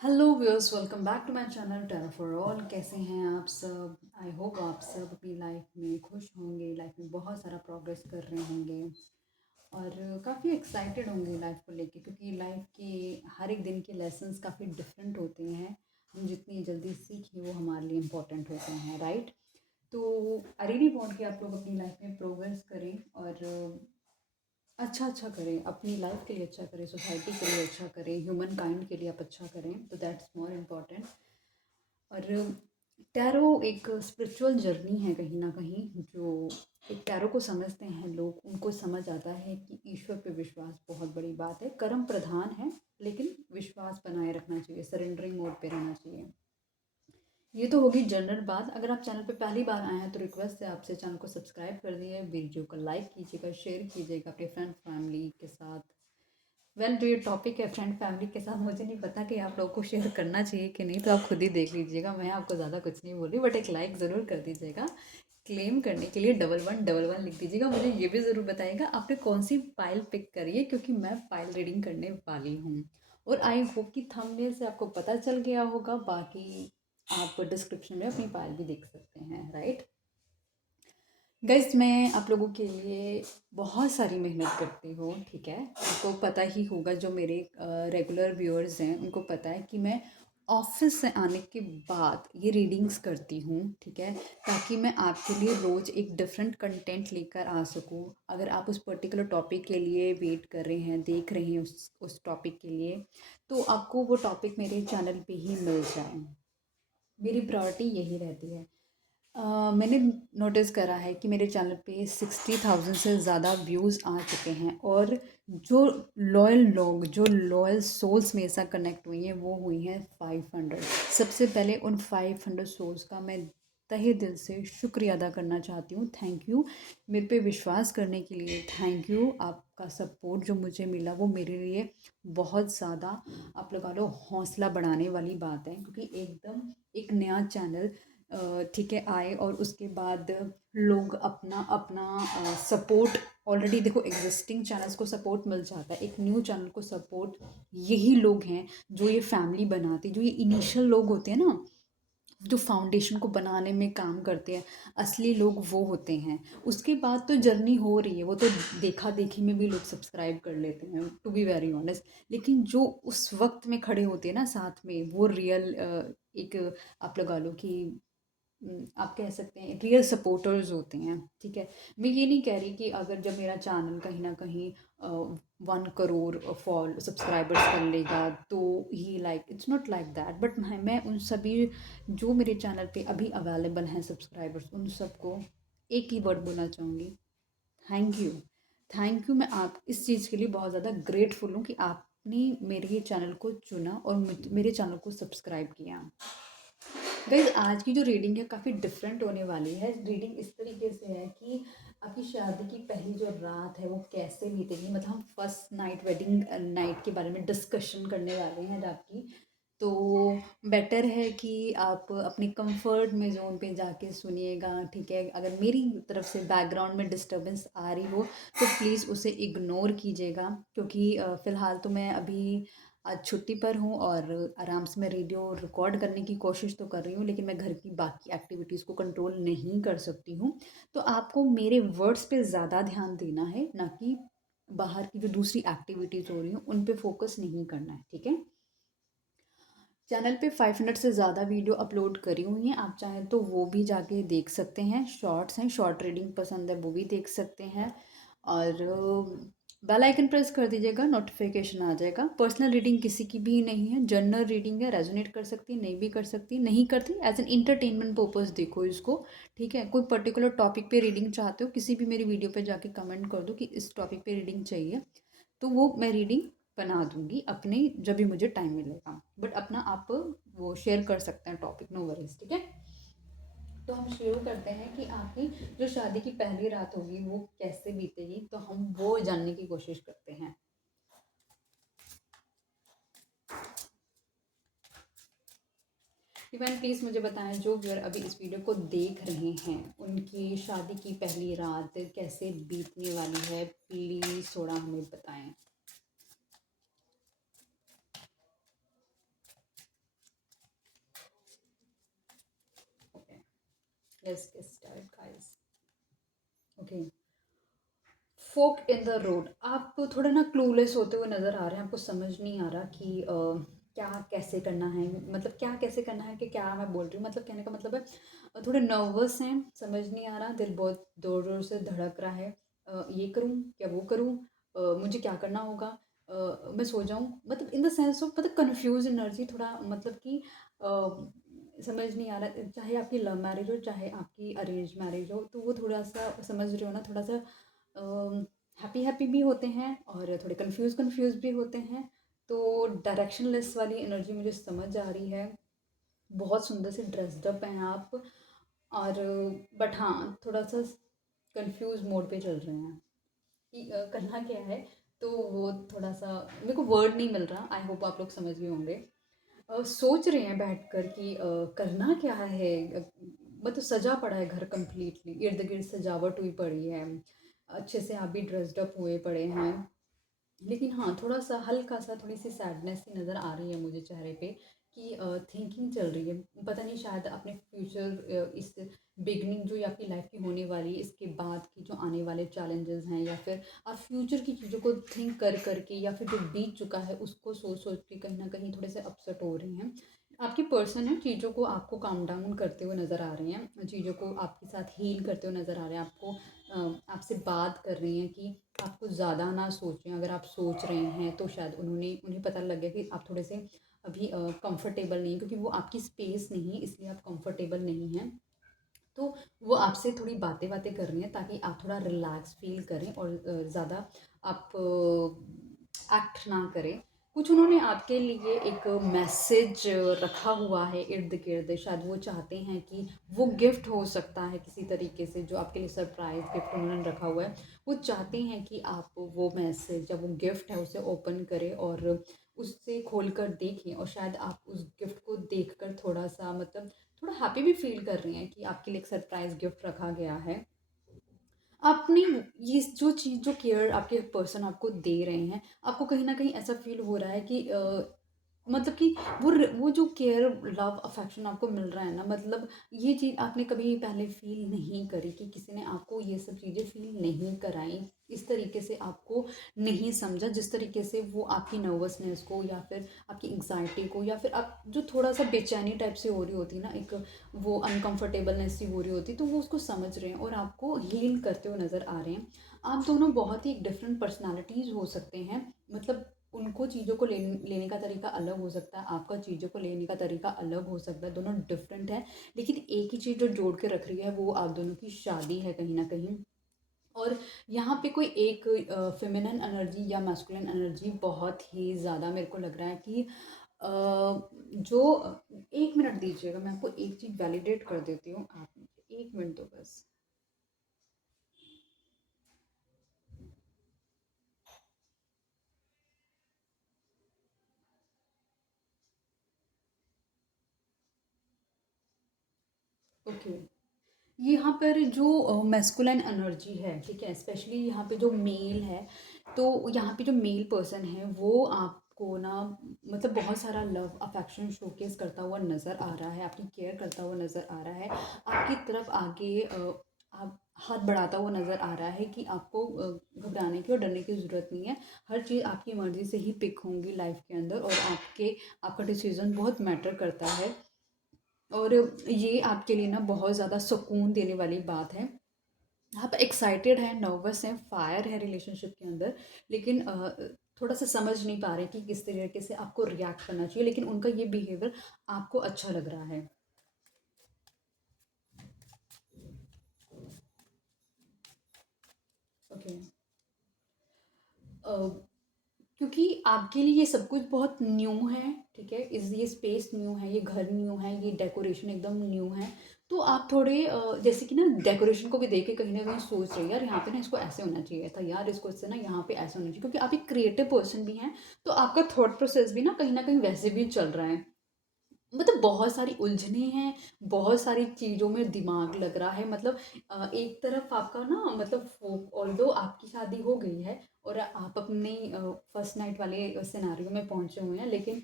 Hello viewers, welcome back to my channel Tera for all. कैसे हैं आप सब? आई होप आप सब अपनी लाइफ में खुश होंगे, लाइफ में बहुत सारा प्रोग्रेस कर रहे होंगे और काफ़ी एक्साइटेड होंगे लाइफ को लेके, क्योंकि लाइफ के हर एक दिन के लेसन्स काफ़ी डिफरेंट होते हैं। हम जितनी जल्दी सीखें वो हमारे लिए इम्पोर्टेंट होते हैं, राइट? तो आई रियली वांट कि आप लोग अपनी लाइफ में प्रोग्रेस करें और अच्छा अच्छा करें, अपनी लाइफ के लिए अच्छा करें, सोसाइटी के लिए अच्छा करें, ह्यूमन काइंड के लिए आप अच्छा करें, तो दैट्स मोर इम्पॉर्टेंट। और टैरो एक स्पिरिचुअल जर्नी है कहीं ना कहीं। जो एक टैरो को समझते हैं लोग, उनको समझ आता है कि ईश्वर पे विश्वास बहुत बड़ी बात है। कर्म प्रधान है, लेकिन विश्वास बनाए रखना चाहिए, सरेंडरिंग मोड पे रहना चाहिए। ये तो होगी जनरल बात। अगर आप चैनल पे पहली बार आए हैं तो रिक्वेस्ट है आपसे, चैनल को सब्सक्राइब कर दिए, वीडियो को लाइक कीजिएगा, शेयर कीजिएगा अपने फ्रेंड फैमिली के साथ। वेल, जो ये टॉपिक है फ्रेंड फैमिली के साथ, मुझे नहीं पता कि आप लोगों को शेयर करना चाहिए कि नहीं, तो आप खुद ही देख लीजिएगा। मैं आपको ज़्यादा कुछ नहीं बोल रही, बट एक लाइक ज़रूर कर दीजिएगा। क्लेम करने के लिए 1111 लिख दीजिएगा। मुझे ये भी ज़रूर बताइएगा आपने कौन सी पाइल पिक करी है, क्योंकि मैं पाइल रीडिंग करने वाली हूँ। और आई होप कि थंबनेल से आपको पता चल गया होगा। बाकी आप डिस्क्रिप्शन में अपनी पाइल भी देख सकते हैं, राइट? गाइस, मैं आप लोगों के लिए बहुत सारी मेहनत करती हूँ, ठीक है? आपको पता ही होगा, जो मेरे रेगुलर व्यूअर्स हैं उनको पता है कि मैं ऑफिस से आने के बाद ये रीडिंग्स करती हूँ, ठीक है? ताकि मैं आपके लिए रोज़ एक डिफरेंट कंटेंट लेकर आ सकूँ। अगर आप उस पर्टिकुलर टॉपिक के लिए वेट कर रहे हैं, देख रहे हैं उस टॉपिक के लिए, तो आपको वो टॉपिक मेरे चैनल पे ही मिल जाए। मेरी प्रायोरिटी यही रहती है। मैंने नोटिस करा है कि मेरे चैनल पे 60,000 से ज़्यादा व्यूज़ आ चुके हैं, और जो लॉयल लोग, जो लॉयल सोल्स मेरे साथ कनेक्ट हुई हैं, वो हुई हैं 500। सबसे पहले उन 500 सोल्स का मैं तहे दिल से शुक्रिया अदा करना चाहती हूँ। थैंक यू मेरे पे विश्वास करने के लिए। थैंक यू, आपका सपोर्ट जो मुझे मिला वो मेरे लिए बहुत ज़्यादा, आप लगा लो, हौसला बढ़ाने वाली बात है। क्योंकि एकदम एक नया चैनल, ठीक है, आए और उसके बाद लोग अपना अपना सपोर्ट, ऑलरेडी देखो एग्जिस्टिंग चैनल्स को सपोर्ट मिल जाता है, एक न्यू चैनल को सपोर्ट यही लोग हैं जो ये फैमिली बनाते, जो ये इनिशियल लोग होते हैं ना, जो फाउंडेशन को बनाने में काम करते हैं, असली लोग वो होते हैं। उसके बाद तो जर्नी हो रही है, वो तो देखा देखी में भी लोग सब्सक्राइब कर लेते हैं, टू बी वेरी ऑनेस्ट। लेकिन जो उस वक्त में खड़े होते हैं ना साथ में, वो रियल, एक, आप लगा लो कि आप कह सकते हैं रियल सपोर्टर्स होते हैं, ठीक है? मैं ये नहीं कह रही कि अगर जब मेरा चैनल कहीं ना कहीं 1 करोड़ फॉल सब्सक्राइबर्स कर लेगा तो ही, like, it's not like that. But मैं उन सभी जो मेरे चैनल पे अभी अवेलेबल हैं सब्सक्राइबर्स, उन सबको एक ही वर्ड बोलना चाहूँगी, थैंक यू। Thank you. मैं आप इस चीज़ के लिए बहुत ज़्यादा ग्रेटफुल हूँ कि आपने मेरे ये चैनल को चुना और मेरे चैनल को सब्सक्राइब किया। गाइज, आज की जो रीडिंग है काफ़ी डिफरेंट होने वाली है। रीडिंग इस तरीके से है कि आपकी शादी की पहली जो रात है वो कैसे बीतेगी, मतलब हम फर्स्ट नाइट, वेडिंग नाइट के बारे में डिस्कशन करने वाले हैं आज आपकी। तो बेटर है कि आप अपने कंफर्ट में जोन पे जाके सुनिएगा, ठीक है? अगर मेरी तरफ से बैकग्राउंड में डिस्टरबेंस आ रही हो तो प्लीज़ उसे इग्नोर कीजिएगा, क्योंकि फ़िलहाल तो मैं अभी आज छुट्टी पर हूँ और आराम से मैं रेडियो रिकॉर्ड करने की कोशिश तो कर रही हूँ, लेकिन मैं घर की बाकी एक्टिविटीज़ को कंट्रोल नहीं कर सकती हूँ। तो आपको मेरे वर्ड्स पे ज़्यादा ध्यान देना है, ना कि बाहर की जो दूसरी एक्टिविटीज़ हो रही हैं उन पे फोकस नहीं करना है, ठीक है? चैनल पे 500 से ज़्यादा वीडियो अपलोड करी हुई हैं, आप चाहें तो वो भी जाके देख सकते हैं। शॉर्ट्स हैं, शॉर्ट रीडिंग पसंद है वो भी देख सकते हैं। और बेल आइकन प्रेस कर दीजिएगा, नोटिफिकेशन आ जाएगा। पर्सनल रीडिंग किसी की भी नहीं है, जनरल रीडिंग है। रेजोनेट कर सकती है, नहीं भी कर सकती, नहीं करती, एज एन इंटरटेनमेंट पर्पज़ देखो इसको, ठीक है? कोई पर्टिकुलर टॉपिक पे रीडिंग चाहते हो, किसी भी मेरी वीडियो पे जाके कमेंट कर दो कि इस टॉपिक पे रीडिंग चाहिए, तो वो मैं रीडिंग बना दूंगी अपने, जब भी मुझे टाइम मिलेगा। बट अपना आप वो शेयर कर सकते हैं टॉपिक, नो वरीज, ठीक है? तो हम शुरू करते हैं कि आपकी जो शादी की पहली रात होगी वो कैसे बीतेगी, तो हम वो जानने की कोशिश करते हैं। इवन प्लीज़ मुझे बताएं, जो व्यूअर अभी इस वीडियो को देख रहे हैं, उनकी शादी की पहली रात कैसे बीतने वाली है, प्लीज़ थोड़ा हमें बताएं। Let's get started guys. Okay. Fork in the road, आप थोड़ा ना क्लूलेस होते हुए नज़र आ रहे हैं, आपको समझ नहीं आ रहा कि क्या कैसे करना है, मतलब क्या कैसे करना है, कि क्या मैं बोल रही हूँ, मतलब कहने का मतलब है थोड़े नर्वस हैं, समझ नहीं आ रहा, दिल बहुत ज़ोर ज़ोर से धड़क रहा है, ये करूँ क्या वो करूँ, मुझे क्या करना होगा, मैं सो जाऊँ, मतलब इन द सेंस ऑफ मतलब कन्फ्यूज एनर्जी थोड़ा, मतलब कि समझ नहीं आ रहा, चाहे आपकी लव मैरिज हो चाहे आपकी अरेंज मैरिज हो, तो वो थोड़ा सा समझ रहे हो ना, थोड़ा सा हैप्पी हैप्पी भी होते हैं और थोड़े कंफ्यूज कंफ्यूज भी होते हैं। तो डायरेक्शनलेस वाली एनर्जी मुझे समझ आ रही है। बहुत सुंदर से ड्रेस्ड अप हैं आप, और बट हाँ थोड़ा सा कंफ्यूज मोड पे चल रहे हैं कि करना क्या है। तो वो थोड़ा सा मेरे को वर्ड नहीं मिल रहा, आई होप आप लोग समझ गए होंगे। सोच रहे हैं बैठकर कि करना क्या है, मतलब सजा पड़ा है घर कंप्लीटली, इर्द गिर्द सजावट हुई पड़ी है, अच्छे से आप भी ड्रेस्ड अप हुए पड़े हैं, लेकिन हाँ थोड़ा सा हल्का सा थोड़ी सी सैडनेस सी नज़र आ रही है मुझे चेहरे पे, कि थिंकिंग चल रही है, पता नहीं शायद अपने फ्यूचर, इस बिगनिंग जो ये आपकी लाइफ की होने वाली है इसके बाद की जो आने वाले चैलेंजेस हैं, या फिर आप फ्यूचर की चीज़ों को थिंक कर करके, या फिर जो बीत चुका है उसको सोच सोच के कहीं ना कहीं थोड़े से अपसेट हो रहे हैं। आपकी पर्सन है, चीज़ों को आपको काम डाउन करते हुए नज़र आ रहे हैं, चीज़ों को आपके साथ हील करते हुए नज़र आ रहे हैं, आपको आपसे बात कर रही हैं कि आप कुछ ज़्यादा ना सोचें, अगर आप सोच रहे हैं तो शायद उन्हें पता लग गया कि आप थोड़े से अभी कंफर्टेबल नहीं, क्योंकि वो आपकी स्पेस नहीं है इसलिए आप कंफर्टेबल नहीं हैं। तो वो आपसे थोड़ी बातें बातें कर रही हैं ताकि आप थोड़ा रिलैक्स फील करें और ज़्यादा आप एक्ट ना करें। कुछ उन्होंने आपके लिए एक मैसेज रखा हुआ है इर्द गिर्द, शायद वो चाहते हैं कि वो गिफ्ट हो सकता है किसी तरीके से, जो आपके लिए सरप्राइज गिफ्ट उन्होंने रखा हुआ है, वो चाहते हैं कि आप वो मैसेज या वो गिफ्ट है उसे ओपन करें और उससे खोल कर देखें, और शायद आप उस गिफ्ट को देखकर थोड़ा सा मतलब थोड़ा हैप्पी भी फील कर रही हैं कि आपके लिए एक सरप्राइज गिफ्ट रखा गया है। आपने ये जो चीज़, जो केयर आपके पर्सन आपको दे रहे हैं, आपको कहीं न कहीं ऐसा फ़ील हो रहा है कि मतलब कि वो जो केयर, लव, अफ़ेक्शन आपको मिल रहा है ना, मतलब ये चीज़ आपने कभी पहले फ़ील नहीं करी कि किसी ने आपको ये सब चीज़ें फ़ील नहीं कराई। इस तरीके से आपको नहीं समझा, जिस तरीके से वो आपकी नर्वसनेस को, या फिर आपकी एंग्ज़ायटी को, या फिर आप जो थोड़ा-सा बेचैनी टाइप से हो रही होती है ना, एक वो अनकंफर्टेबलनेस सी हो रही होती, तो वो उसको समझ रहे हैं और आपको हील करते हुए नज़र आ रहे हैं। आप दोनों बहुत ही डिफरेंट पर्सनालिटीज़ हो सकते हैं, मतलब उनको चीज़ों को लेने का तरीका अलग हो सकता है, आपका चीज़ों को लेने का तरीका अलग हो सकता है, दोनों डिफरेंट है, लेकिन एक ही चीज़ जो जोड़ के रख रही है वो आप दोनों की शादी है कहीं ना कहीं। और यहाँ पे कोई एक फेमिनिन एनर्जी या मैस्कुलिन एनर्जी बहुत ही ज़्यादा मेरे को लग रहा है कि जो 1 मिनट दीजिएगा, मैं आपको एक चीज़ वैलिडेट कर देती हूँ, आप मुझे 1 मिनट दो बस। ओके। यहाँ पर जो मैस्कुलिन एनर्जी है, ठीक है, स्पेशली यहाँ पे जो मेल है, तो यहाँ पे जो मेल पर्सन है वो आपको ना मतलब बहुत सारा लव अफेक्शन शोकेस करता हुआ नज़र आ रहा है, आपकी केयर करता हुआ नज़र आ रहा है, आपकी तरफ आगे आप हाथ बढ़ाता हुआ नज़र आ रहा है कि आपको घबराने की और डरने की ज़रूरत नहीं है। हर चीज़ आपकी मर्ज़ी से ही पिक होंगी लाइफ के अंदर, और आपका डिसीज़न बहुत मैटर करता है। और ये आपके लिए ना बहुत ज़्यादा सुकून देने वाली बात है। आप एक्साइटेड हैं, नर्वस हैं, फायर है रिलेशनशिप के अंदर, लेकिन थोड़ा सा समझ नहीं पा रहे कि किस तरीके से आपको रिएक्ट करना चाहिए, लेकिन उनका ये बिहेवियर आपको अच्छा लग रहा है। ओके। क्योंकि आपके लिए ये सब कुछ बहुत न्यू है, ठीक है, इस ये स्पेस न्यू है, ये घर न्यू है, ये डेकोरेशन एकदम न्यू है। तो आप थोड़े जैसे कि ना डेकोरेशन को भी देख के कहीं ना कहीं सोच रहे हैं, यार यहाँ पे ना इसको ऐसे होना चाहिए था, यार इसको इससे ना यहाँ पे ऐसे होना चाहिए, क्योंकि आप एक क्रिएटिव पर्सन भी हैं, तो आपका थॉट प्रोसेस भी ना कहीं वैसे भी चल रहा है। मतलब बहुत सारी उलझने हैं, बहुत सारी चीज़ों में दिमाग लग रहा है, मतलब एक तरफ आपका ना मतलब ऑल्दो आपकी शादी हो गई है और आप अपने फर्स्ट नाइट वाले सिनेरियो में पहुंचे हुए हैं, लेकिन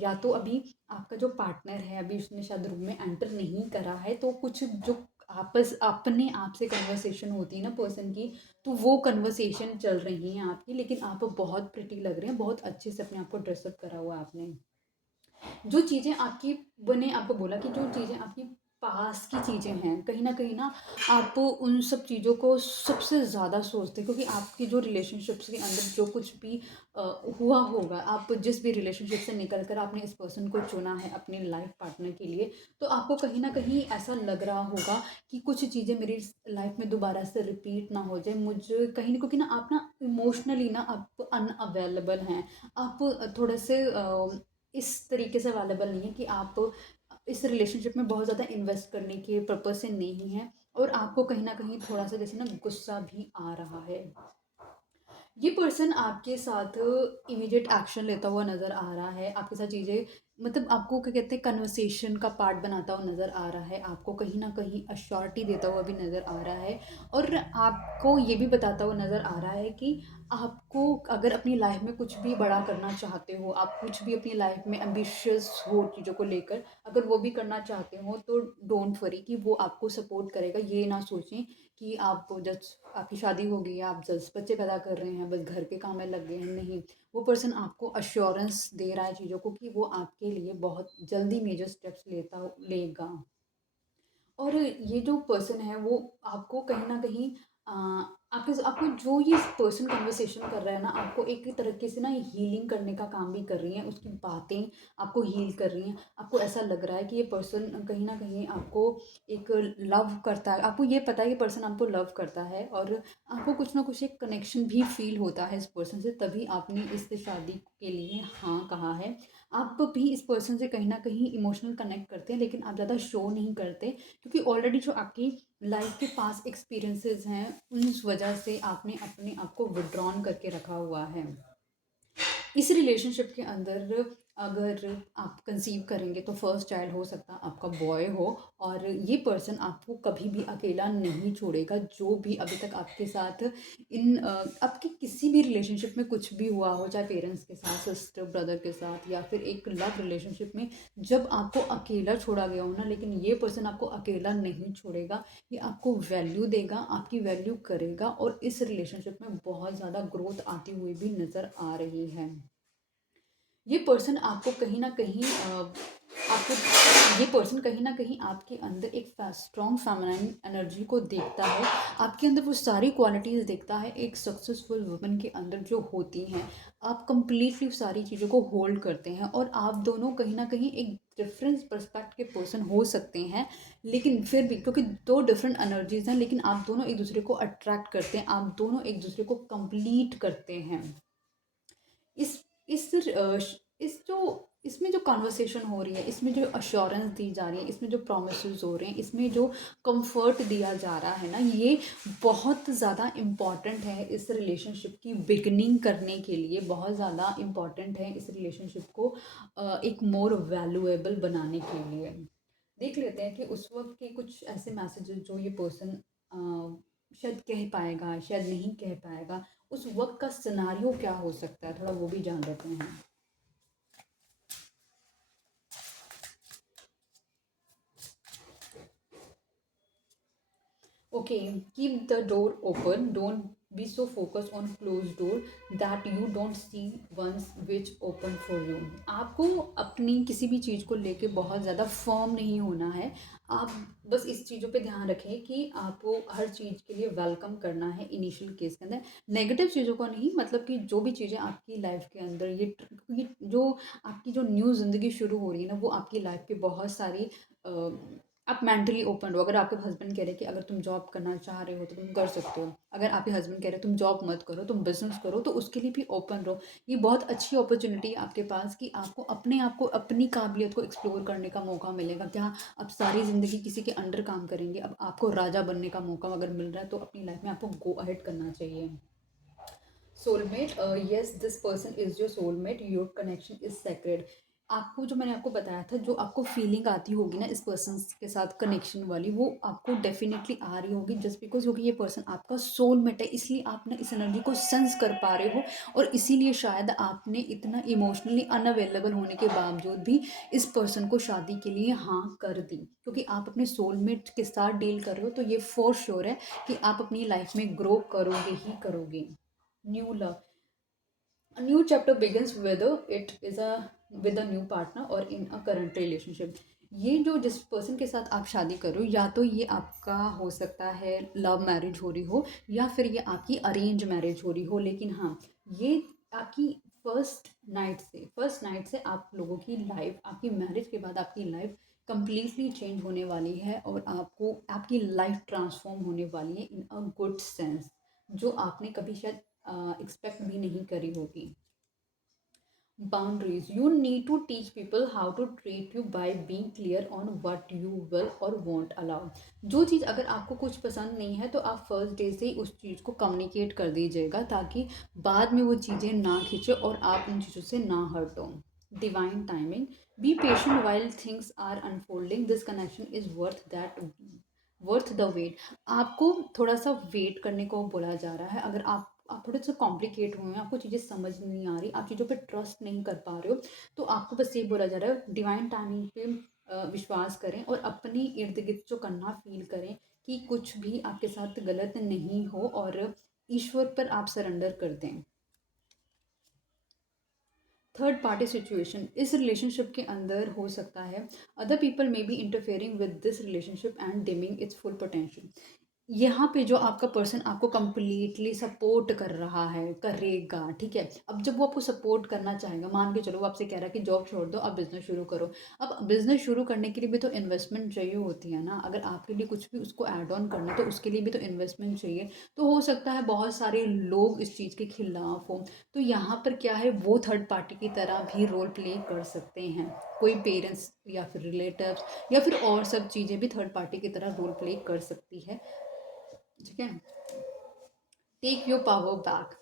या तो अभी आपका जो पार्टनर है अभी उसने शायद रूम में एंटर नहीं करा है, तो कुछ जो आपस अपने आप से कन्वर्सेशन होती है ना पर्सन की, तो वो कन्वर्सेशन चल रही है आपकी, लेकिन आप बहुत प्रिटी लग रहे हैं, बहुत अच्छे से अपने आप को ड्रेसअप करा हुआ है आपने। जो चीज़ें आपकी, मैंने आपको बोला कि जो चीज़ें आपकी पास की चीज़ें हैं, कहीं न कहीं ना आप उन सब चीज़ों को सबसे ज़्यादा सोचते हैं, क्योंकि आपकी जो रिलेशनशिप्स के अंदर जो कुछ भी अ, हुआ होगा, आप जिस भी रिलेशनशिप से निकल कर आपने इस पर्सन को चुना है अपने लाइफ पार्टनर के लिए, तो आपको कहीं न कहीं ऐसा लग रहा होगा कि कुछ चीज़ें मेरी लाइफ में दोबारा से रिपीट ना हो जाए। मुझे कहीं न, क्योंकि ना आप ना इमोशनली ना आप अनअवेलेबल हैं। आप थोड़े से इस तरीके से अवेलेबल नहीं है कि आप इस रिलेशनशिप में बहुत ज़्यादा इन्वेस्ट करने के पर्पज़ से नहीं है, और आपको कहीं न कहीं थोड़ा-सा जैसे ना गुस्सा भी आ रहा है। ये पर्सन आपके साथ इमीडिएट एक्शन लेता हुआ नज़र आ रहा है, आपके साथ चीज़ें मतलब आपको क्या कहते हैं कन्वर्सेशन का पार्ट बनाता हुआ नज़र आ रहा है, आपको कहीं न कहीं अश्योरिटी देता हुआ भी नज़र आ रहा है, और आपको ये भी बताता हुआ नज़र आ रहा है कि आपको अगर अपनी लाइफ में कुछ भी बड़ा करना चाहते हो, आप कुछ भी अपनी लाइफ में एम्बिशियस हो चीज़ों को लेकर, अगर वो भी करना चाहते हो तो डोंट वरी कि वो आपको सपोर्ट करेगा। ये ना सोचें कि आप जस्ट आपकी शादी हो गई है, आप जस्ट बच्चे पैदा कर रहे हैं, बस घर के काम में लग गए हैं, नहीं। वो पर्सन आपको अश्योरेंस दे रहा है चीज़ों को कि वो आपके लिए बहुत जल्दी मेजर स्टेप्स लेगा। और ये जो पर्सन है वो आपको कहीं न कहीं आपके आपको जो ये पर्सन कन्वर्सेशन कर रहा है ना, आपको एक तरीके से ना हीलिंग करने का काम भी कर रही हैं, उसकी बातें आपको हील कर रही हैं। आपको ऐसा लग रहा है कि ये पर्सन कहीं न कहीं आपको एक लव करता है, आपको ये पता है ये पर्सन आपको लव करता है, और आपको कुछ ना कुछ एक कनेक्शन भी फ़ील होता है इस पर्सन से, तभी आपने इससे शादी के लिए हाँ कहा है। आप भी इस पर्सन से कहीं न कहीं इमोशनल कनेक्ट करते हैं, लेकिन आप ज़्यादा शो नहीं करते, क्योंकि ऑलरेडी जो आपकी लाइफ के पास एक्सपीरियंसेस हैं, उस वजह से आपने अपने आप को विथड्रॉन करके रखा हुआ है। इस रिलेशनशिप के अंदर अगर आप कंसीव करेंगे तो फर्स्ट चाइल्ड हो सकता है आपका बॉय हो, और ये पर्सन आपको कभी भी अकेला नहीं छोड़ेगा। जो भी अभी तक आपके साथ आपके किसी भी रिलेशनशिप में कुछ भी हुआ हो, चाहे पेरेंट्स के साथ, सिस्टर ब्रदर के साथ, या फिर एक लव रिलेशनशिप में जब आपको अकेला छोड़ा गया हो ना, लेकिन ये पर्सन आपको अकेला नहीं छोड़ेगा। ये आपको वैल्यू देगा, आपकी वैल्यू करेगा, और इस रिलेशनशिप में बहुत ज़्यादा ग्रोथ आती हुई भी नज़र आ रही है। ये पर्सन आपको कहीं न कहीं आपको ये पर्सन कहीं न कहीं आपके अंदर एक स्ट्रॉन्ग फेमिनाइन एनर्जी को देखता है। आपके अंदर वो सारी क्वालिटीज़ देखता है एक सक्सेसफुल वुमन के अंदर जो होती हैं। आप कंप्लीटली सारी चीज़ों को होल्ड करते हैं, और आप दोनों कहीं न कहीं एक डिफरेंट पर्सपेक्ट के पर्सन हो सकते हैं। लेकिन फिर भी क्योंकि 2 डिफरेंट एनर्जीज़ हैं, लेकिन आप दोनों एक दूसरे को अट्रैक्ट करते हैं, आप दोनों एक दूसरे को कंप्लीट करते हैं। इस इस इस जो इसमें जो कन्वर्सेशन हो रही है, इसमें जो अश्योरेंस दी जा रही है, इसमें जो प्रोमिसेस हो रहे हैं, इसमें जो कंफर्ट दिया जा रहा है ना, ये बहुत ज़्यादा इम्पॉर्टेंट है इस रिलेशनशिप की बिगनिंग करने के लिए, बहुत ज़्यादा इम्पॉर्टेंट है इस रिलेशनशिप को एक मोर वैल्यूएबल बनाने के लिए। देख लेते हैं कि उस वक्त के कुछ ऐसे मैसेजेस जो ये पर्सन शायद कह पाएगा, शायद नहीं कह पाएगा, उस वक़्त का सिनेरियो क्या हो सकता है, थोड़ा वो भी जान लेते हैं। Okay, keep the door open. Don't be so focused on closed door that you don't see ones which open for you. आपको अपनी किसी भी चीज़ को लेके बहुत ज़्यादा फर्म नहीं होना है। आप बस इस चीज़ों पे ध्यान रखें कि आपको हर चीज़ के लिए वेलकम करना है इनिशियल केस के अंदर। नेगेटिव चीज़ों को नहीं, मतलब कि जो भी चीज़ें आपकी लाइफ के अंदर ये जो आपकी जो न्यू ज़िंदगी शुरू हो रही है ना, वो आपकी लाइफ के बहुत सारी आप मेंटली ओपन रहो। अगर आपके हस्बैंड कह रहे हैं कि अगर तुम जॉब करना चाह रहे हो तो तुम कर सकते हो, अगर आपके हस्बैंड कह रहे हैं तुम जॉब मत करो, तुम बिजनेस करो, तो उसके लिए भी ओपन रहो। ये बहुत अच्छी अपॉर्चुनिटी है आपके पास कि आपको अपने आप को, अपनी काबिलियत को एक्सप्लोर करने का मौका मिलेगा। क्या अब सारी ज़िंदगी किसी के अंडर काम करेंगे? अब आपको राजा बनने का मौका अगर मिल रहा है तो अपनी लाइफ में आपको गो अहेड करना चाहिए। Soulmate, yes, this person is your soulmate. Your connection is sacred. आपको जो मैंने आपको बताया था, जो आपको फीलिंग आती होगी ना इस पर्सन के साथ कनेक्शन वाली, वो आपको डेफिनेटली आ रही होगी जस्ट बिकॉज, क्योंकि ये पर्सन आपका सोलमेट है, इसलिए आप ना इस एनर्जी को सेंस कर पा रहे हो। और इसीलिए शायद आपने इतना इमोशनली अनअवेलेबल होने के बावजूद भी इस पर्सन को शादी के लिए हाँ कर दी, क्योंकि आप अपने सोलमेट के साथ डील कर रहे हो। तो ये फॉर श्योर है कि आप अपनी लाइफ में ग्रो करोगे ही करोगे। New love, a new chapter begins whether it is a with a new partner or in a current relationship। ये जो जिस पर्सन के साथ आप शादी करो, या तो ये आपका हो सकता है लव मैरिज हो रही हो, या फिर ये आपकी अरेंज मैरिज हो रही हो। लेकिन हाँ, ये आपकी फर्स्ट नाइट से आप लोगों की लाइफ, आपकी मैरिज के बाद आपकी लाइफ कंप्लीटली चेंज होने वाली है, और आपको आपकी लाइफ ट्रांसफॉर्म होने वाली है इन अ गुड सेंस, जो आपने कभी शायद एक्सपेक्ट भी नहीं करी होगी। Boundaries, you need to teach people how to treat you by being clear on what you will or won't allow। जो चीज़ अगर आपको कुछ पसंद नहीं है, तो आप फर्स्ट डे से ही उस चीज़ को कम्युनिकेट कर दीजिएगा, ताकि बाद में वो चीज़ें ना खींचे और आप उन चीज़ों से ना हर्ट हो। Divine timing, be patient while things are unfolding, this connection is worth the wait. आपको थोड़ा सा वेट करने को बोला जा रहा है। अगर आप थोड़े से कॉम्प्लिकेट हुए हैं, आपको चीज़ें समझ नहीं आ रही, आप चीज़ों पे ट्रस्ट नहीं कर पा रहे हो, तो आपको बस ये बोला जा रहा है डिवाइन टाइमिंग पे विश्वास करें, और अपनी इर्द गिर्द जो करना फील करें कि कुछ भी आपके साथ गलत नहीं हो, और ईश्वर पर आप सरेंडर कर दें। थर्ड पार्टी सिचुएशन, इस रिलेशनशिप के अंदर हो सकता है other people may be interfering with this relationship and dimming it's full potential. यहाँ पे जो आपका पर्सन आपको कंप्लीटली सपोर्ट कर रहा है, करेगा, ठीक है। अब जब वो आपको सपोर्ट करना चाहेगा, मान के चलो वो आपसे कह रहा है कि जॉब छोड़ दो, अब बिजनेस शुरू करो। अब बिजनेस शुरू करने के लिए भी तो इन्वेस्टमेंट चाहिए होती है ना। अगर आपके लिए कुछ भी उसको ऐड ऑन करना है, तो उसके लिए भी तो इन्वेस्टमेंट चाहिए। तो हो सकता है बहुत सारे लोग इस चीज़ के खिलाफ हो। तो यहाँ पर क्या है, वो थर्ड पार्टी की तरह भी रोल प्ले कर सकते हैं। कोई पेरेंट्स या फिर रिलेटिव्स या फिर और सब चीज़ें भी थर्ड पार्टी की तरह रोल प्ले कर सकती है, ठीक है। Take your power back,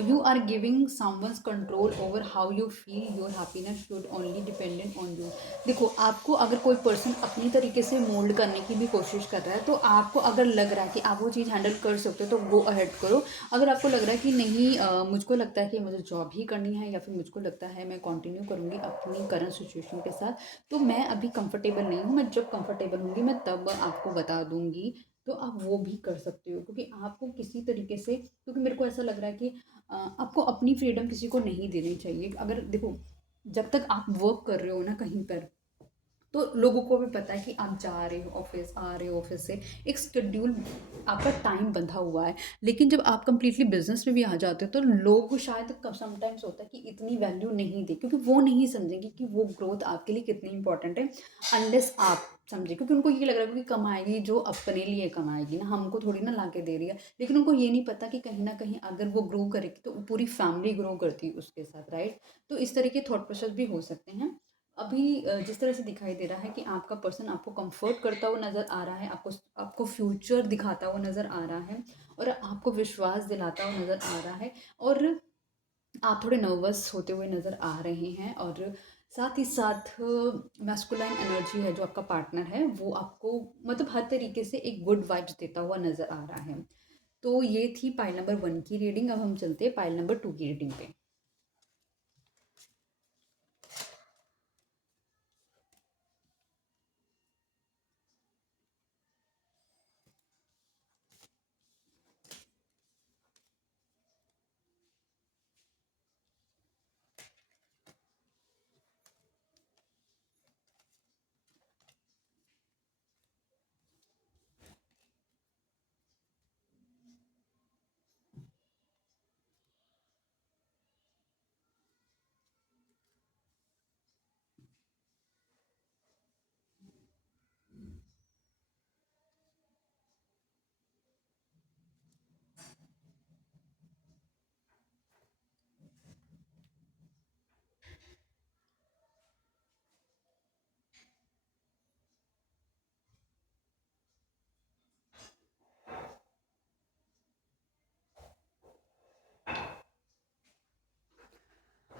you are giving someone's control over how you feel, your happiness should only dependent on you. देखो, आपको अगर कोई पर्सन अपनी तरीके से मोल्ड करने की भी कोशिश कर रहा है, तो आपको अगर लग रहा है कि आप वो चीज़ हैंडल कर सकते हो, तो गो अहेड करो। अगर आपको लग रहा है कि नहीं, मुझको लगता है कि मुझे जॉब ही करनी है, या फिर मुझको लगता है मैं कंटिन्यू करूँगी अपनी करंट सिचुएशन के साथ, तो मैं अभी कंफर्टेबल नहीं हूँ, मैं जब कंफर्टेबल होंगी मैं तब आपको बता दूँगी। तो आप वो भी कर सकते हो, क्योंकि आपको किसी तरीके से, क्योंकि मेरे को ऐसा लग रहा है कि आपको अपनी फ्रीडम किसी को नहीं देनी चाहिए। अगर देखो, जब तक आप वर्क कर रहे हो ना कहीं पर, तो लोगों को भी पता है कि आप जा रहे हो ऑफिस, आ रहे हो ऑफिस से, एक शेड्यूल आपका टाइम बंधा हुआ है। लेकिन जब आप कंप्लीटली बिजनेस में भी आ जाते हो, तो लोग को शायद समटाइम्स होता है कि इतनी वैल्यू नहीं दे, क्योंकि वो नहीं समझेंगे कि वो ग्रोथ आपके लिए कितनी इंपॉर्टेंट है, अनलेस आप समझे। क्योंकि उनको ये लग रहा है कि कमाएगी जो अपने लिए कमाएगी ना, हमको थोड़ी ना ला के दे रही है। लेकिन उनको ये नहीं पता कि कहीं ना कहीं अगर वो ग्रो करेगी, तो पूरी फैमिली ग्रो करती है उसके साथ, राइट। तो इस तरह के थॉट प्रोसेस भी हो सकते हैं। अभी जिस तरह से दिखाई दे रहा है कि आपका पर्सन आपको कंफर्ट करता हुआ नज़र आ रहा है, आपको आपको फ्यूचर दिखाता हुआ नज़र आ रहा है, और आपको विश्वास दिलाता हुआ नज़र आ रहा है, और आप थोड़े नर्वस होते हुए नज़र आ रहे हैं। और साथ ही साथ मैस्कुलाइन एनर्जी है जो आपका पार्टनर है, वो आपको मतलब हर तरीके से एक गुड वाइब्स देता हुआ नज़र आ रहा है। तो ये थी पाइल नंबर 1 की रीडिंग। अब हम चलते हैं पाइल नंबर 2 की रीडिंग पे।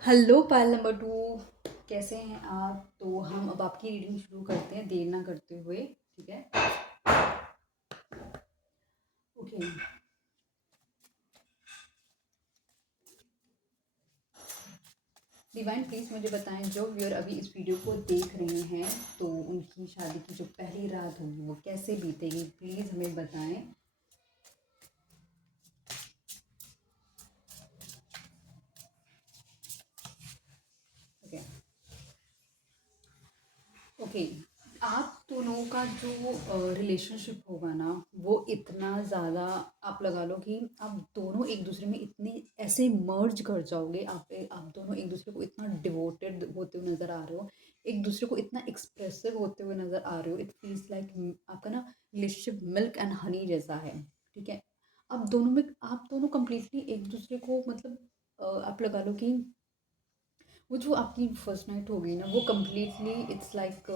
Hello pile number 2। कैसे हैं आप? तो हम अब आपकी रीडिंग शुरू करते हैं देर ना करते हुए, ठीक है? ओके। डिवाइन प्लीज़ मुझे बताएं, जो व्यूअर अभी इस वीडियो को देख रहे हैं तो उनकी शादी की जो पहली रात होगी वो कैसे बीतेगी, प्लीज़ हमें बताएं। ओके। ओके। आप दोनों का जो रिलेशनशिप होगा ना, वो इतना ज़्यादा, आप लगा लो कि आप दोनों एक दूसरे में इतने ऐसे मर्ज कर जाओगे, आप दोनों एक दूसरे को इतना डिवोटेड होते हुए नज़र आ रहे हो, एक दूसरे को इतना एक्सप्रेसिव होते हुए नज़र आ रहे हो। इट फील्स लाइक आपका ना रिलेशनशिप मिल्क एंड हनी जैसा है, ठीक है? आप दोनों कंप्लीटली एक दूसरे को मतलब आप लगा लो कि वो जो आपकी फर्स्ट नाइट होगी ना, वो कम्प्लीटली इट्स लाइक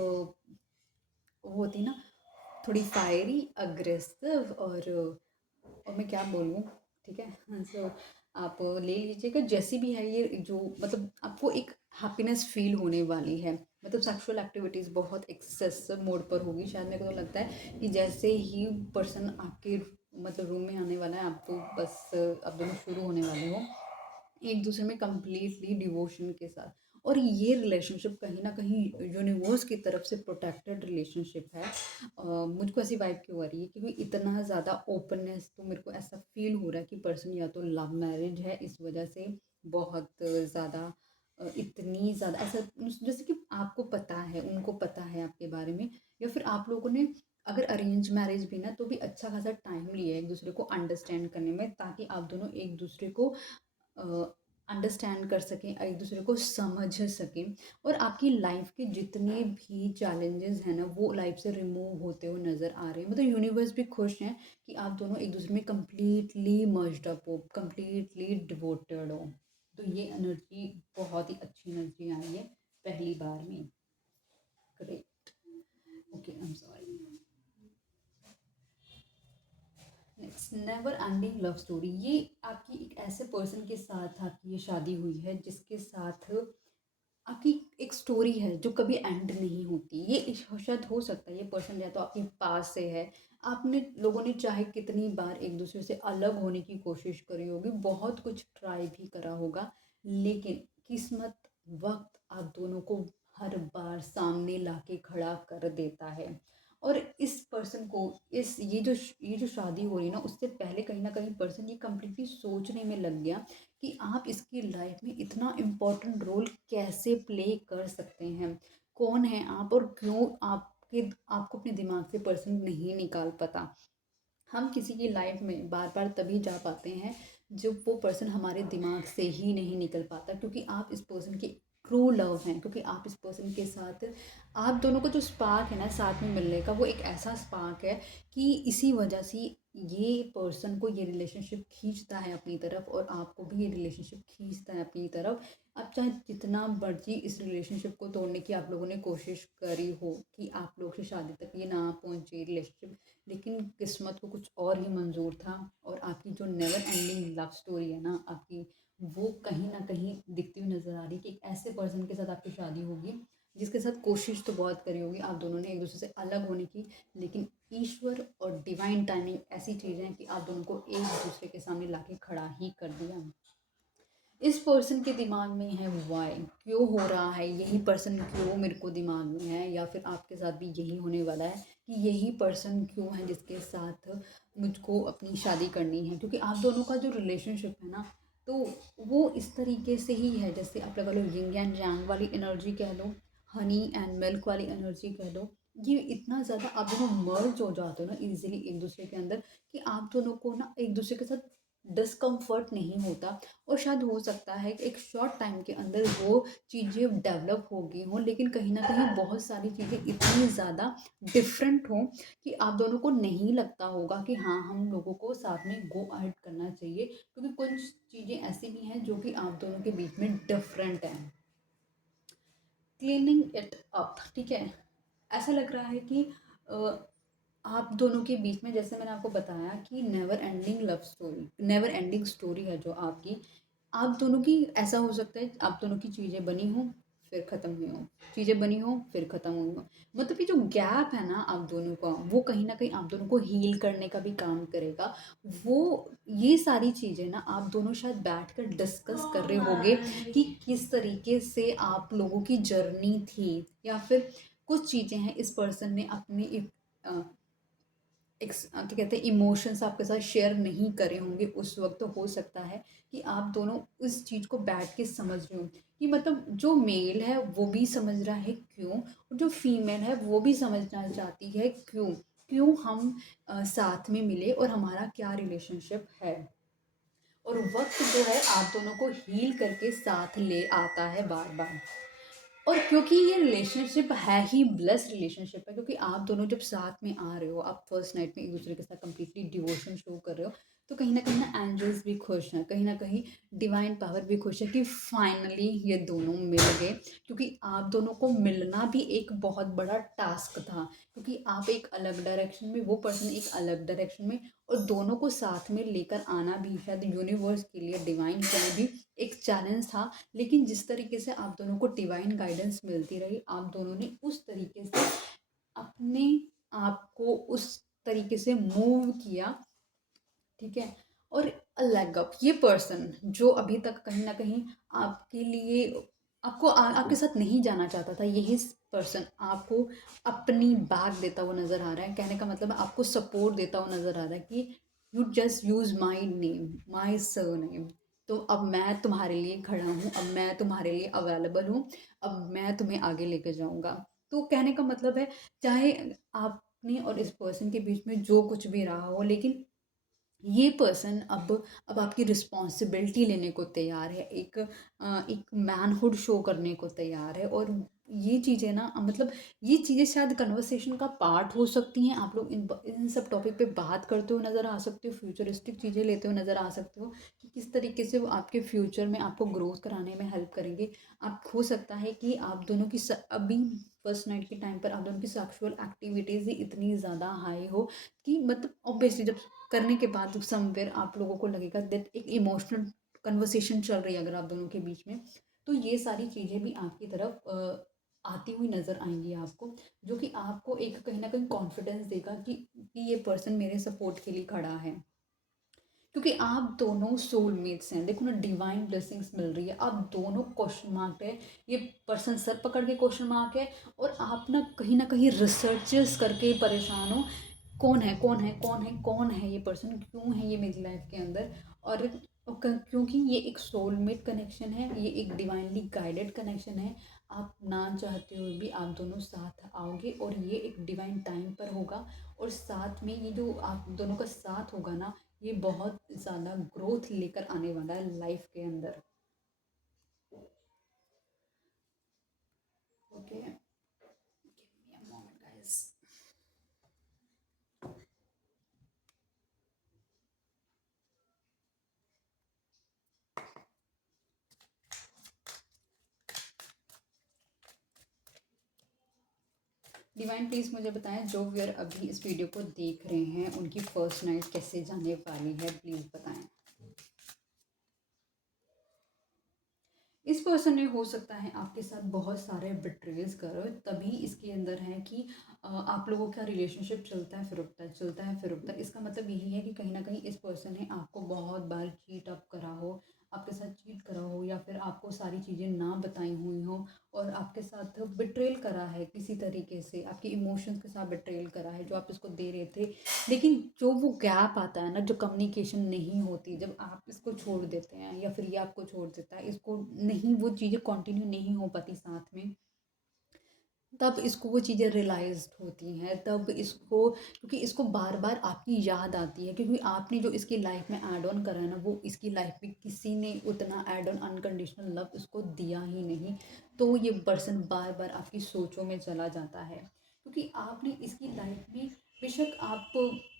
वो होती ना, थोड़ी फायरी अग्रेसिव, और मैं क्या बोलूँ, ठीक है? हाँ, सो आप ले लीजिएगा जैसी भी है ये, जो मतलब आपको एक हैप्पीनेस फील होने वाली है। मतलब सेक्सुअल एक्टिविटीज़ बहुत एक्सेसिव मोड पर होगी शायद। मेरे को तो लगता है कि जैसे ही पर्सन आपके मतलब रूम में आने वाला है, आप तो बस आप दोनों शुरू होने वाले हो एक दूसरे में कंप्लीटली डिवोशन के साथ। और ये रिलेशनशिप कहीं ना कहीं यूनिवर्स की तरफ से प्रोटेक्टेड रिलेशनशिप है। मुझको ऐसी वाइब क्यों आ रही है, क्योंकि इतना ज़्यादा ओपननेस, तो मेरे को ऐसा फील हो रहा है कि पर्सन या तो लव मैरिज है, इस वजह से बहुत ज़्यादा इतनी ज़्यादा ऐसा, जैसे कि आपको पता है, उनको पता है आपके बारे में, या फिर आप लोगों ने अगर अरेंज मैरिज भी ना, तो भी अच्छा खासा टाइम लिया है एक दूसरे को अंडरस्टैंड करने में, ताकि आप दोनों एक दूसरे को अंडरस्टैंड कर सकें, एक दूसरे को समझ सकें, और आपकी लाइफ के जितने भी चैलेंजेस हैं ना, वो लाइफ से रिमूव होते हुए नज़र आ रहे हैं। मतलब यूनिवर्स भी खुश हैं कि आप दोनों एक दूसरे में कंप्लीटली मर्ज्ड अप हो, कंप्लीटली डिवोटेड हो। तो ये एनर्जी बहुत ही अच्छी एनर्जी आई है पहली बार में। Great. Okay, I am sorry. Next, never ending love story. ये आपकी एक ऐसे पर्सन के साथ आपकी ये शादी हुई है जिसके साथ आपकी एक स्टोरी है जो कभी एंड नहीं होती। ये शायद हो सकता है ये पर्सन या तो आपके पास से है, आपने लोगों ने चाहे कितनी बार एक दूसरे से अलग होने की कोशिश करी होगी, बहुत कुछ ट्राई भी करा होगा, लेकिन किस्मत, वक्त आप दोनों को हर बार सामने लाके खड़ा कर देता है। और इस पर्सन को, इस ये जो शादी हो रही है ना, उससे पहले कहीं ना कहीं पर्सन ये कम्प्लीटली सोचने में लग गया कि आप इसकी लाइफ में इतना इम्पोर्टेंट रोल कैसे प्ले कर सकते हैं, कौन है आप, और क्यों आपको अपने दिमाग से पर्सन नहीं निकाल पाता। हम किसी की लाइफ में बार बार तभी जा पाते हैं जब वो पर्सन हमारे दिमाग से ही नहीं निकल पाता, क्योंकि आप इस पर्सन की ट्रू लव हैं, क्योंकि आप इस पर्सन के साथ, आप दोनों का जो स्पार्क है ना साथ में मिलने का, वो एक ऐसा स्पार्क है कि इसी वजह से ये पर्सन को ये रिलेशनशिप खींचता है अपनी तरफ, और आपको भी ये रिलेशनशिप खींचता है अपनी तरफ। अब चाहे जितना मर्जी इस रिलेशनशिप को तोड़ने की आप लोगों ने कोशिश करी हो कि आप लोग से शादी तक ये ना पहुंचे रिलेशनशिप, लेकिन किस्मत को कुछ और ही मंजूर था। और आपकी जो नेवर एंडिंग लव स्टोरी है ना आपकी, वो कहीं ना कहीं दिखती हुई नज़र आ रही है कि एक ऐसे पर्सन के साथ आपकी शादी होगी जिसके साथ कोशिश तो बहुत करी होगी आप दोनों ने एक दूसरे से अलग होने की, लेकिन ईश्वर और डिवाइन टाइमिंग ऐसी चीज़ें हैं कि आप दोनों को एक दूसरे के सामने लाके खड़ा ही कर दिया। इस पर्सन के दिमाग में है वाई, क्यों हो रहा है, यही पर्सन क्यों मेरे को दिमाग में है, या फिर आपके साथ भी यही होने वाला है कि यही पर्सन क्यों है जिसके साथ मुझको अपनी शादी करनी है। क्योंकि आप दोनों का जो रिलेशनशिप है ना, तो वो इस तरीके से ही है, जैसे आप लगा लो यिंग एंड यांग वाली एनर्जी कह लो, हनी एंड मिल्क वाली एनर्जी कह लो। ये इतना ज़्यादा आप दोनों मर्ज हो जाते हो ना इजीली एक दूसरे के अंदर, कि आप दोनों को ना एक दूसरे के साथ डिस्कम्फर्ट नहीं होता। और शायद हो सकता है कि एक शॉर्ट टाइम के अंदर वो चीज़ें डेवलप हो गई हों, लेकिन कहीं ना कहीं बहुत सारी चीज़ें इतनी ज़्यादा डिफरेंट हों कि आप दोनों को नहीं लगता होगा कि हाँ, हम लोगों को साथ में गो अहेड करना चाहिए, क्योंकि कुछ चीज़ें ऐसी भी हैं जो कि आप दोनों के बीच में डिफरेंट हैं। क्लीनिंग इट अप, ठीक है? ऐसा लग रहा है कि अ, आप दोनों के बीच में, जैसे मैंने आपको बताया कि never ending love story, never ending story है जो आपकी, आप दोनों की, ऐसा हो सकता है आप दोनों की चीज़ें बनी हों, फिर ख़त्म हुई हों, चीज़ें बनी हों फिर ख़त्म हुई हों। मतलब ये जो गैप है ना आप दोनों का, वो कहीं न कहीं आप दोनों को हील करने का भी काम करेगा। वो ये सारी चीज़ें ना आप दोनों शायद बैठकर डिस्कस कर रहे होंगे कि किस तरीके से आप लोगों की जर्नी थी, या फिर कुछ चीज़ें हैं इस पर्सन ने अपनी क्या कहते हैं इमोशंस आपके साथ शेयर नहीं करे होंगे उस वक्त। तो हो सकता है कि आप दोनों उस चीज़ को बैठ के समझ रहे हो कि मतलब जो मेल है वो भी समझ रहा है क्यों, और जो फीमेल है वो भी समझना चाहती है क्यों, क्यों हम साथ में मिले और हमारा क्या रिलेशनशिप है। और वक्त जो है आप दोनों को हील करके साथ ले आता है बार बार। और क्योंकि ये रिलेशनशिप है ही ब्लेस रिलेशनशिप है, क्योंकि आप दोनों जब साथ में आ रहे हो, आप फर्स्ट नाइट में एक दूसरे के साथ कंप्लीटली डिवोशन शो कर रहे हो, तो कहीं ना एंजल्स भी खुश हैं, कहीं ना कहीं डिवाइन पावर भी खुश है कि फाइनली ये दोनों मिल गए। क्योंकि आप दोनों को मिलना भी एक बहुत बड़ा टास्क था, क्योंकि आप एक अलग डायरेक्शन में, वो पर्सन एक अलग डायरेक्शन में, और दोनों को साथ में लेकर आना भी शायद यूनिवर्स के लिए, डिवाइन के लिए भी एक चैलेंज था। लेकिन जिस तरीके से आप दोनों को डिवाइन गाइडेंस मिलती रही, आप दोनों ने उस तरीके से अपने आप को उस तरीके से मूव किया, ठीक है। और लेग अप, ये पर्सन जो अभी तक कहीं ना कहीं आपके लिए, आपके साथ नहीं जाना चाहता था, यही पर्सन आपको अपनी बैक देता हुआ नज़र आ रहा है। कहने का मतलब है आपको सपोर्ट देता हुआ नज़र आ रहा है कि you just use my name, my sir name. तो अब मैं तुम्हारे लिए खड़ा हूँ, अब मैं तुम्हारे लिए अवेलेबल हूँ, अब मैं तुम्हें आगे लेकर जाऊँगा। तो कहने का मतलब है, चाहे आपने और इस पर्सन के बीच में जो कुछ भी रहा हो, लेकिन ये पर्सन अब आपकी रिस्पॉन्सिबिलिटी लेने को तैयार है, एक मैनहुड शो करने को तैयार है। और ये चीज़ें ना, मतलब ये चीज़ें शायद कन्वर्सेशन का पार्ट हो सकती हैं। आप लोग इन सब टॉपिक पे बात करते हुए नज़र आ सकते हो, फ्यूचरिस्टिक चीज़ें लेते हुए नज़र आ सकते हो कि किस तरीके से वो आपके फ्यूचर में आपको ग्रोथ कराने में हेल्प करेंगे। आप हो सकता है कि आप दोनों की अभी फर्स्ट नाइट के टाइम पर आप दोनों की सेक्सुअल एक्टिविटीज़ ही इतनी ज़्यादा हाई हो कि मतलब ऑब्वियसली जब करने के बाद समवेयर आप लोगों को लगेगा दैट एक इमोशनल कन्वर्सेशन चल रही है अगर आप दोनों के बीच में, तो ये सारी चीज़ें भी आपकी तरफ आती हुई नज़र आएंगी आपको, जो कि आपको एक कहीं ना कहीं कॉन्फिडेंस देगा कि ये पर्सन मेरे सपोर्ट के लिए खड़ा है। क्योंकि आप दोनों सोलमेट्स हैं, देखो ना डिवाइन ब्लेसिंग्स मिल रही है, आप दोनों क्वेश्चन मार्क है, ये पर्सन सर पकड़ के क्वेश्चन मार्क है, और आप ना कहीं रिसर्चेस करके परेशान हो, कौन है कौन है कौन है कौन है ये पर्सन, क्यों है ये मेरी लाइफ के अंदर। और क्योंकि ये एक सोलमेट कनेक्शन है, ये एक डिवाइनली गाइडेड कनेक्शन है। आप ना चाहते हुए भी आप दोनों साथ आओगे, और ये एक डिवाइन टाइम पर होगा। और साथ में ये जो आप दोनों का साथ होगा ना, ये बहुत ज़्यादा ग्रोथ लेकर आने वाला है लाइफ के अंदर। Okay, give me a moment guys. Divine please मुझे बताएं, जो व्यूअर अभी इस वीडियो को देख रहे हैं उनकी फर्स्ट नाइट कैसे जाने वाली है, प्लीज़ बताएं। इस पर्सन ने हो सकता है आपके साथ बहुत सारे बिट्रेल्स करो, तभी इसके अंदर है कि आप लोगों का रिलेशनशिप चलता है फिर रुकता है, चलता है फिर रुकता है। इसका मतलब यही है कि कहीं ना कहीं इस पर्सन ने आपको बहुत बार चीट अप करा हो, आपके साथ चीट करा हो, या फिर आपको सारी चीज़ें ना बताई हुई हो, और आपके साथ बिट्रेल करा है किसी तरीके से, आपके इमोशंस के साथ बिट्रेल करा है जो आप इसको दे रहे थे। लेकिन जो वो गैप आता है ना, जो कम्युनिकेशन नहीं होती, जब आप इसको छोड़ देते हैं या फिर ये आपको छोड़ देता है, इसको नहीं, वो चीज़ें कंटिन्यू नहीं हो पाती साथ में, तब इसको वो चीज़ें रियलाइज्ड होती हैं, तब इसको, क्योंकि इसको बार बार आपकी याद आती है, क्योंकि आपने जो इसकी लाइफ में ऐड ऑन करा है ना, वो इसकी लाइफ में किसी ने उतना ऐड ऑन अनकंडीशनल लव इसको दिया ही नहीं। तो ये पर्सन बार बार आपकी सोचों में चला जाता है, क्योंकि आपने इसकी लाइफ में, बेशक आप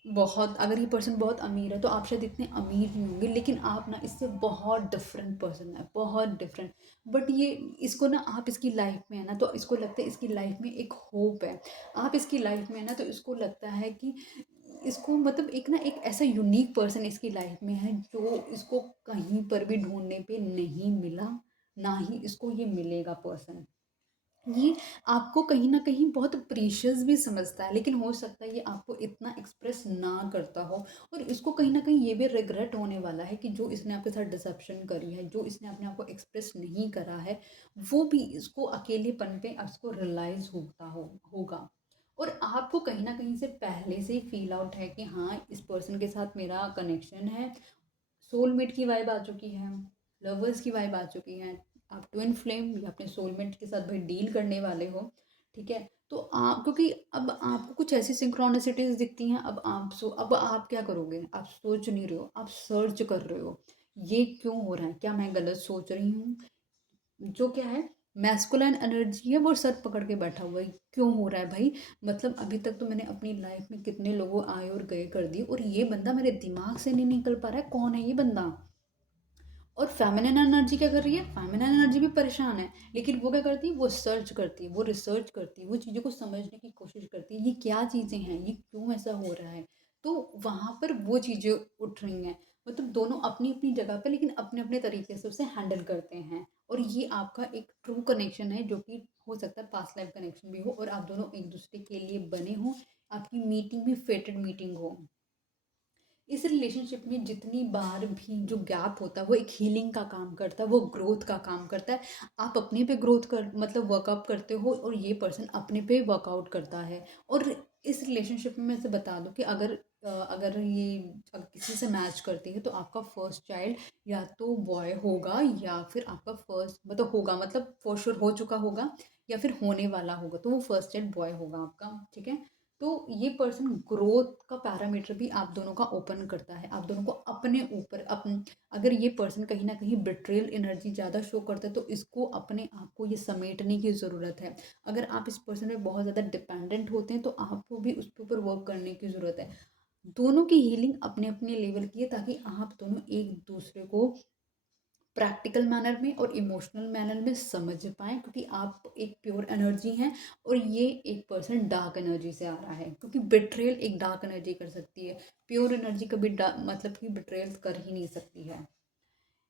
बहुत, अगर ये पर्सन बहुत अमीर है तो आप शायद इतने अमीर नहीं होंगे, लेकिन आप ना इससे बहुत डिफरेंट पर्सन है, बहुत डिफरेंट। बट ये, इसको ना, आप इसकी लाइफ में है ना तो इसको लगता है इसकी लाइफ में एक होप है। आप इसकी लाइफ में है ना तो इसको लगता है कि इसको, मतलब एक ऐसा यूनिक पर्सन इसकी लाइफ में है जो इसको कहीं पर भी ढूंढने पे नहीं मिला, ना ही इसको ये मिलेगा पर्सन। ये आपको कहीं न कहीं बहुत प्रीशियस भी समझता है, लेकिन हो सकता है ये आपको इतना एक्सप्रेस ना करता हो, और इसको कहीं न कहीं ये भी रिग्रेट होने वाला है कि जो इसने आपके साथ डिसेप्शन करी है, जो इसने अपने आप को एक्सप्रेस नहीं करा है, वो भी इसको अकेलेपन पे इसको रियलाइज़ होगा। और आपको कहीं न कहीं से पहले से ही फ़ील आउट है कि हाँ, इस पर्सन के साथ मेरा कनेक्शन है, सोलमेट की वाइब आ चुकी है, लवर्स की वाइब आ चुकी है। आप ट्विन फ्लेम या अपने सोलमेट के साथ भाई डील करने वाले हो, ठीक है? तो आप, क्योंकि अब आपको कुछ ऐसी सिंक्रोनिसिटीज़ दिखती हैं, अब आप क्या करोगे? आप सोच नहीं रहे हो, आप सर्च कर रहे हो। ये क्यों हो रहा है? क्या मैं गलत सोच रही हूँ? जो क्या है, मैस्कुलाइन एनर्जी है, वो सर पकड़ के बैठा हुआ है। क्यों हो रहा है भाई? मतलब अभी तक तो मैंने अपनी लाइफ में कितने लोगों आए और गए कर दिए, और ये बंदा मेरे दिमाग से नहीं निकल पा रहा है, कौन है ये बंदा? और फेमिनिन एनर्जी क्या कर रही है? फेमिनिन एनर्जी भी परेशान है, लेकिन वो क्या करती है? वो सर्च करती है, वो रिसर्च करती है, वो चीज़ों को समझने की कोशिश करती है, ये क्या चीज़ें हैं, ये क्यों ऐसा हो रहा है? तो वहाँ पर वो चीज़ें उठ रही हैं। मतलब दोनों अपनी अपनी जगह पे, लेकिन अपने अपने तरीके से उसे हैंडल करते हैं। और ये आपका एक ट्रू कनेक्शन है, जो कि हो सकता है पास्ट लाइफ कनेक्शन भी हो, और आप दोनों एक दूसरे के लिए बने हो, आपकी मीटिंग भी फेटेड मीटिंग हो। इस रिलेशनशिप में जितनी बार भी जो गैप होता है, वो एक हीलिंग का काम करता है, वो ग्रोथ का काम करता है। आप अपने पे ग्रोथ कर मतलब वर्कआउट करते हो, और ये पर्सन अपने पे वर्कआउट करता है। और इस रिलेशनशिप में मैं से बता दूं कि अगर ये किसी से मैच करती है, तो आपका फर्स्ट चाइल्ड या तो बॉय होगा, या फिर आपका फर्स्ट मतलब होगा, मतलब फॉर श्योर हो चुका होगा, या फिर होने वाला होगा, तो वो फर्स्ट चाइल्ड बॉय होगा आपका, ठीक है? तो ये पर्सन ग्रोथ का पैरामीटर भी आप दोनों का ओपन करता है, आप दोनों को अपने ऊपर अपन, अगर ये पर्सन कहीं ना कहीं बिट्रेयल एनर्जी ज़्यादा शो करता है, तो इसको अपने आप को ये समेटने की ज़रूरत है। अगर आप इस पर्सन पे बहुत ज़्यादा डिपेंडेंट होते हैं, तो आपको भी उसके ऊपर वर्क करने की ज़रूरत है। दोनों की हीलिंग अपने अपने लेवल की है, ताकि आप दोनों एक दूसरे को प्रैक्टिकल मैनर में और इमोशनल मैनर में समझ पाएँ, क्योंकि आप एक प्योर एनर्जी हैं, और ये एक पर्सन डार्क एनर्जी से आ रहा है, क्योंकि बिट्रेयल एक डार्क एनर्जी कर सकती है। प्योर एनर्जी कभी मतलब कि बिट्रेयल कर ही नहीं सकती है।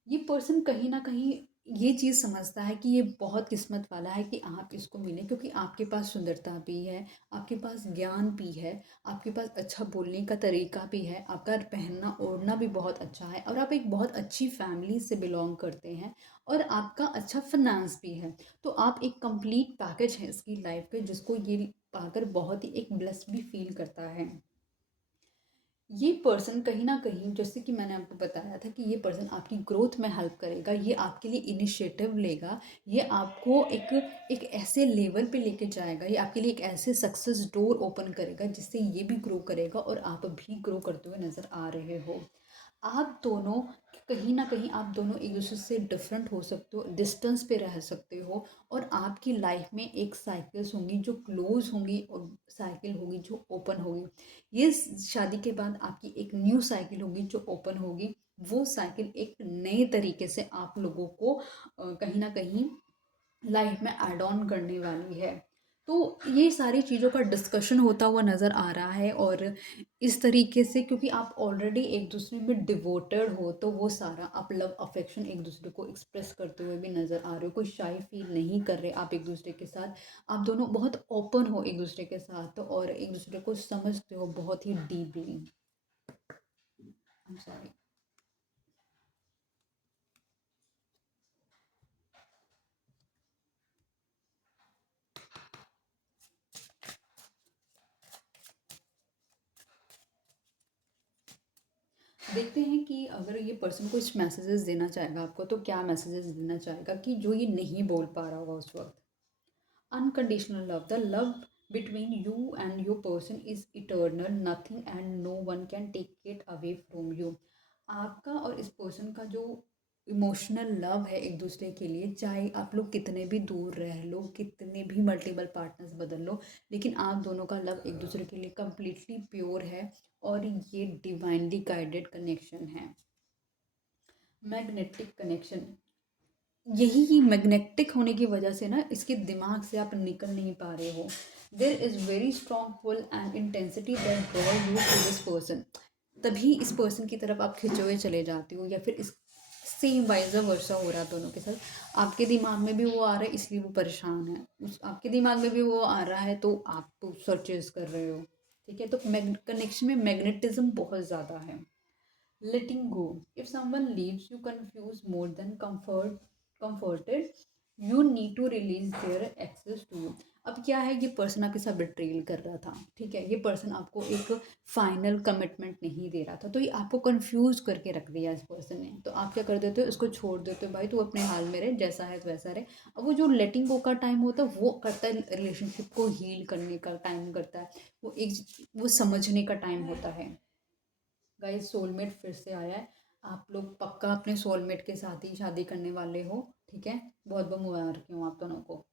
ये पर्सन कहीं न कहीं ये चीज़ समझता है कि ये बहुत किस्मत वाला है कि आप इसको मिले, क्योंकि आपके पास सुंदरता भी है, आपके पास ज्ञान भी है, आपके पास अच्छा बोलने का तरीका भी है, आपका पहनना-ओढ़ना भी बहुत अच्छा है, और आप एक बहुत अच्छी फैमिली से बिलॉन्ग करते हैं, और आपका अच्छा फ़िनांस भी है। तो आप एक कंप्लीट पैकेज हैं इसकी लाइफ़ के, जिसको ये पाकर बहुत ही एक ब्लेस्ड भी फ़ील करता है। ये पर्सन कहीं न कहीं, जैसे कि मैंने आपको बताया था कि ये पर्सन आपकी ग्रोथ में हेल्प करेगा, ये आपके लिए इनिशिएटिव लेगा, ये आपको एक ऐसे लेवल पे लेके जाएगा, ये आपके लिए एक ऐसे सक्सेस डोर ओपन करेगा, जिससे ये भी ग्रो करेगा, और आप भी ग्रो करते हुए नज़र आ रहे हो। आप दोनों कहीं न कहीं आप दोनों एक-दूसरे से डिफरेंट हो सकते हो, डिस्टेंस पे रह सकते हो, और आपकी लाइफ में एक साइकिल्स होंगी जो क्लोज़ होंगी, और साइकिल होगी जो ओपन होगी। ये शादी के बाद आपकी एक न्यू साइकिल होगी जो ओपन होगी। वो साइकिल एक नए तरीके से आप लोगों को कहीं न कहीं लाइफ में ऐड ऑन करने वाली है। तो ये सारी चीज़ों का डिस्कशन होता हुआ नज़र आ रहा है, और इस तरीके से, क्योंकि आप ऑलरेडी एक दूसरे में डिवोटेड हो, तो वो सारा आप लव अफेक्शन एक दूसरे को एक्सप्रेस करते हुए भी नज़र आ रहे हो, कोई शाई फील नहीं कर रहे आप एक दूसरे के साथ। आप दोनों बहुत ओपन हो एक दूसरे के साथ, और एक दूसरे को समझते हो बहुत ही डीपली। I am sorry. देखते हैं कि अगर ये पर्सन कुछ मैसेजेस देना चाहेगा आपको, तो क्या मैसेजेस देना चाहेगा कि जो ये नहीं बोल पा रहा होगा उस वक्त। Unconditional love. The love between you and your person is eternal. Nothing and no one can take it away from you. आपका और इस पर्सन का जो इमोशनल लव है एक दूसरे के लिए, चाहे आप लोग कितने भी दूर रह लो, कितने भी मल्टीपल पार्टनर्स बदल लो, लेकिन आप दोनों का लव एक दूसरे के लिए कम्प्लीटली प्योर है, और ये डिवाइनली गाइडेड कनेक्शन है। मैग्नेटिक कनेक्शन, यही मैग्नेटिक होने की वजह से ना इसके दिमाग से आप निकल नहीं पा रहे हो। There is very strong pull and intensity that draw you to this person. तभी इस पर्सन की तरफ आप खिंचे हुए चले जाते हो, या फिर इस सेम वाइज़ वर्सा हो रहा है दोनों के साथ। आपके दिमाग में भी वो आ रहा है इसलिए वो परेशान है, उस आपके दिमाग में भी वो आ रहा है तो आप तो सर्चेज़ कर रहे हो, ठीक है? तो कनेक्शन में मैग्नेटिज़्म बहुत ज़्यादा है। Letting go. If someone leaves you confused more than comforted, you need to release their access to you. अब क्या है, ये पर्सन आपके साथ बिट्रेल कर रहा था, ठीक है? ये पर्सन आपको एक फाइनल कमिटमेंट नहीं दे रहा था, तो ये आपको कंफ्यूज करके रख दिया इस पर्सन ने। तो आप क्या कर देते हो, इसको छोड़ देते हो, भाई तू अपने हाल में रहे, जैसा है वैसा रहे। अब वो जो लेटिंग गो का टाइम होता है वो करता है रिलेशनशिप को हील करने का टाइम करता है, वो समझने का टाइम होता है। गाइस, सोलमेट फिर से आया है। आप लोग पक्का अपने सोलमेट के साथ ही शादी करने वाले हो, ठीक है? बहुत बहुत मुबारक हूँ आप दोनों को।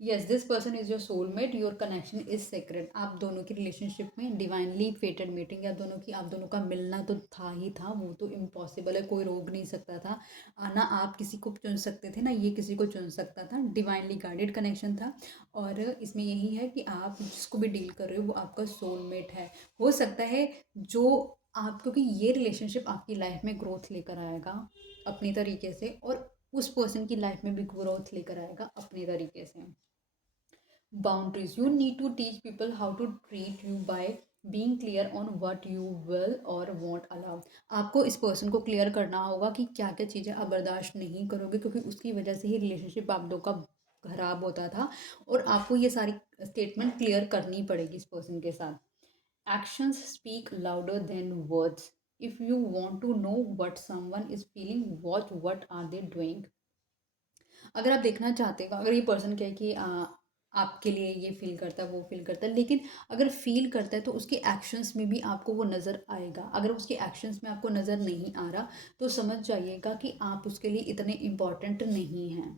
Yes, this person is your soulmate, your connection is secret. आप दोनों की रिलेशनशिप में डिवाइनली फेटेड मीटिंग या दोनों की, आप दोनों का मिलना तो था ही था, वो तो इम्पॉसिबल है, कोई रोक नहीं सकता था। ना आप किसी को चुन सकते थे, ना ये किसी को चुन सकता था, डिवाइनली गाइडेड कनेक्शन था। और इसमें यही है कि आप जिसको भी डील कर रहे हो वो आपका सोलमेट है। हो सकता है जो आप, क्योंकि ये रिलेशनशिप आपकी लाइफ में ग्रोथ लेकर आएगा अपनी तरीके से, और उस पर्सन की लाइफ में भी ग्रोथ लेकर आएगा अपने तरीके से। Boundaries, you need to teach people how to treat you by being clear on what you will और वॉन्ट अलाउ। आपको इस पर्सन को क्लियर करना होगा कि क्या क्या चीज़ें आप बर्दाश्त नहीं करोगे, क्योंकि उसकी वजह से ही रिलेशनशिप आप दो का खराब होता था, और आपको ये सारी स्टेटमेंट क्लियर करनी पड़ेगी इस पर्सन के साथ। Actions speak louder than words. If you want to know what someone is feeling, watch what are they doing. अगर आप देखना चाहते हो, अगर ये पर्सन क्या है कि आपके लिए ये फील करता है, वो फील करता है, लेकिन अगर फील करता है तो उसके एक्शंस में भी आपको वो नज़र आएगा। अगर उसके एक्शंस में आपको नज़र नहीं आ रहा तो समझ जाइएगा कि आप उसके लिए इतने इम्पॉर्टेंट नहीं हैं।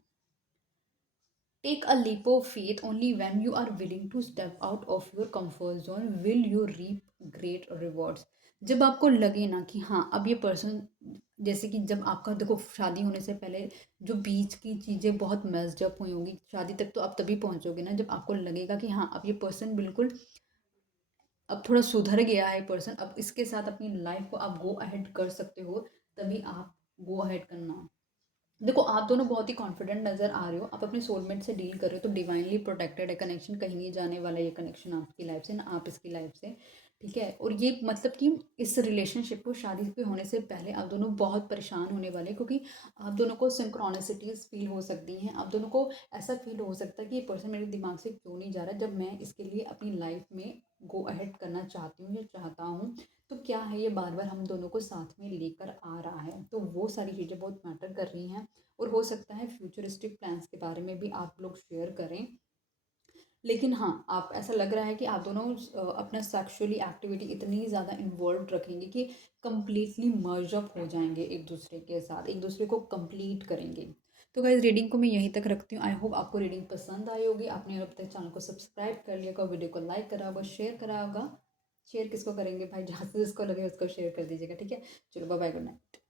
Take a leap of faith. Only when you are willing to step out of your comfort zone will you reap great rewards. जब आपको लगे ना कि हाँ अब ये पर्सन, जैसे कि जब आपका देखो शादी होने से पहले जो बीच की चीज़ें बहुत मेस्ड अप हुई होंगी, शादी तक तो आप तभी पहुंचोगे ना जब आपको लगेगा कि हाँ अब ये पर्सन बिल्कुल, अब थोड़ा सुधर गया है पर्सन, अब इसके साथ अपनी लाइफ को आप गो अहेड कर सकते हो, तभी आप गो अहेड करना। देखो आप दोनों बहुत ही कॉन्फिडेंट नज़र आ रहे हो, आप अपने सोलमेट से डील कर रहे हो तो डिवाइनली प्रोटेक्टेड है कनेक्शन, कहीं नहीं जाने वाला ये कनेक्शन आपकी लाइफ से, ना आप इसकी लाइफ से, ठीक है? और ये मतलब कि इस रिलेशनशिप को शादी पे होने से पहले आप दोनों बहुत परेशान होने वाले, क्योंकि आप दोनों को सिंक्रोनिसिटीज़ फील हो सकती हैं, आप दोनों को ऐसा फील हो सकता है कि ये पर्सन मेरे दिमाग से क्यों नहीं जा रहा, जब मैं इसके लिए अपनी लाइफ में गो अहेड करना चाहती हूँ या चाहता हूँ, तो क्या है ये बार बार हम दोनों को साथ में लेकर आ रहा है। तो वो सारी चीज़ें बहुत मैटर कर रही हैं, और हो सकता है फ्यूचरिस्टिक प्लान्स के बारे में भी आप लोग शेयर करें। लेकिन हाँ, आप, ऐसा लग रहा है कि आप दोनों अपना सेक्सुअली एक्टिविटी इतनी ज़्यादा इन्वॉल्व रखेंगे कि कंप्लीटली मर्ज अप हो जाएंगे एक दूसरे के साथ, एक दूसरे को कंप्लीट करेंगे। तो गाइज, रीडिंग को मैं यहीं तक रखती हूँ। आई होप आपको रीडिंग पसंद आई होगी। आपने अब तक चैनल को सब्सक्राइब कर लिया होगा, वीडियो को लाइक करा होगा, शेयर करा होगा। शेयर किसको करेंगे भाई, जहाँ से जिसको लगे उसको शेयर कर दीजिएगा, ठीक है? चलो बाय बाय, गुड नाइट।